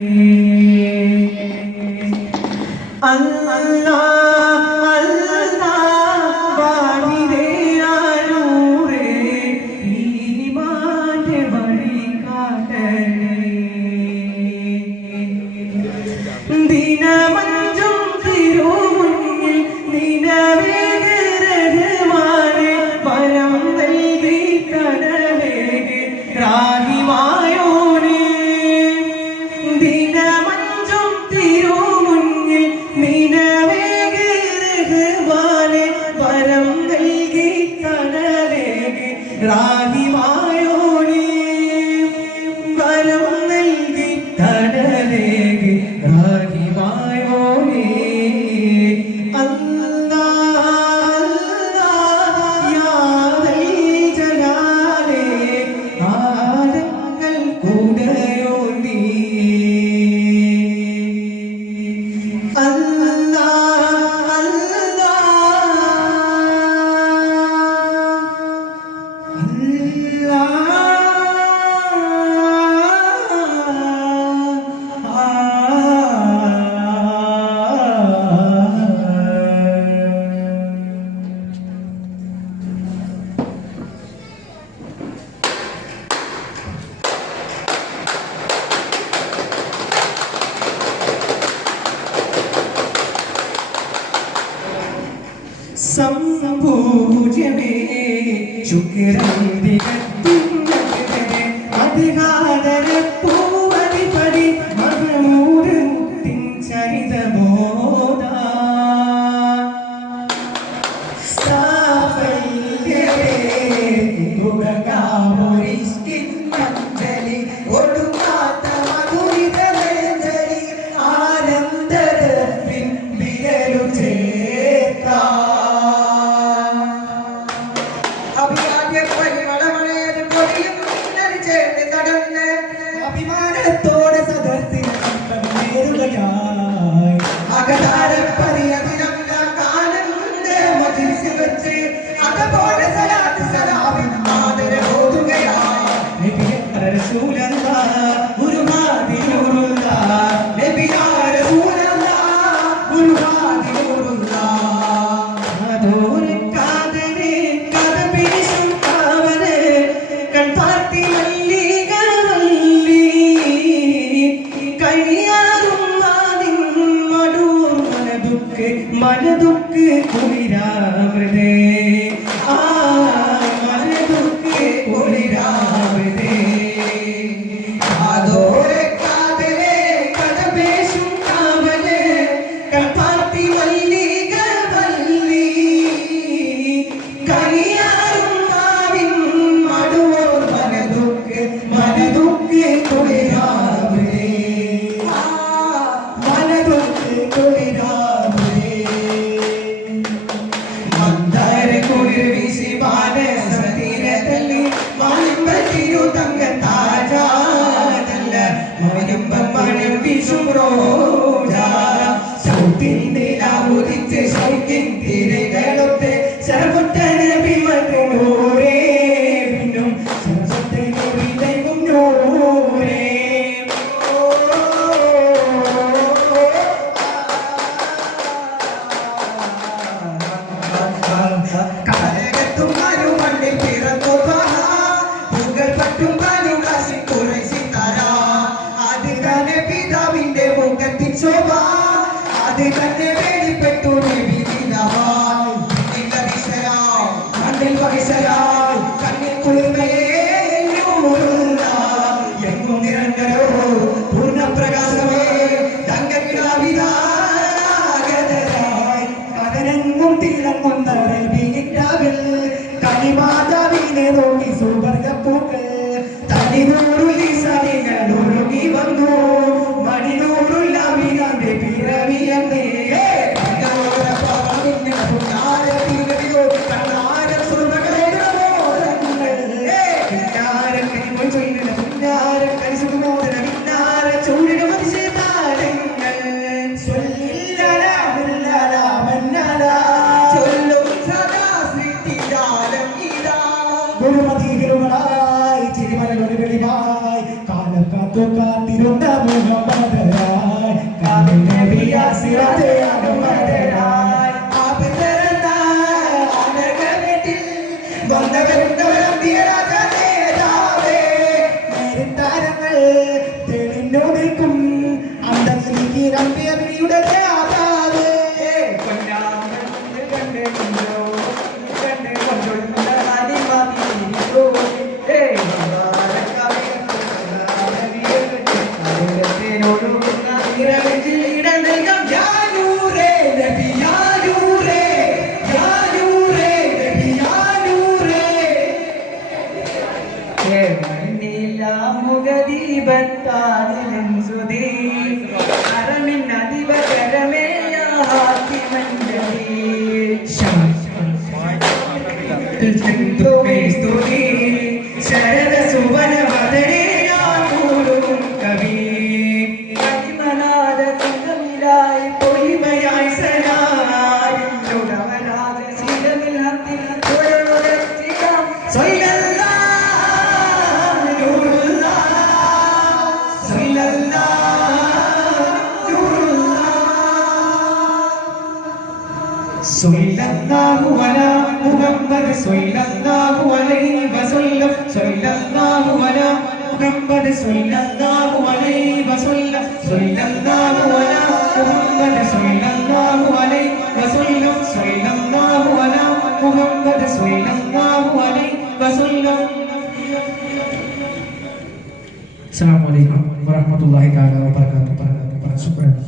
Mm. Allah. and I Safa, Safa, Safa, Safa, minha família. മനതുക്ക് മനതുക്ക് കുളിരാമൃതേ ആ മനതുക്ക് കുളിരാമൃതേ അതോടെ കാതലെ കടപേശും കാവലെ കൽപ്പാത്തി മല്ലിക വല്ലി. കനിയാറും മാവിൻ മടുവോർ മനതുക്ക് മനതുക്ക് കുളിരാ não Bruno, അന്തസ്ലിക്ക് റബ്ബിയുടെ ആദാവേ കൊണ്ടാമൻ കണ്ടോ Sallallahu ala Muhammad Sallallahu alayhi wa sallam Sallallahu ala Muhammad Sallallahu alayhi wa sallam Sallallahu ala Muhammad Sallallahu alayhi wa sallam Sallallahu ala Muhammad Sallallahu alayhi wa sallam Assalamu alaikum warahmatullahi taala wabarakatuh para para supremo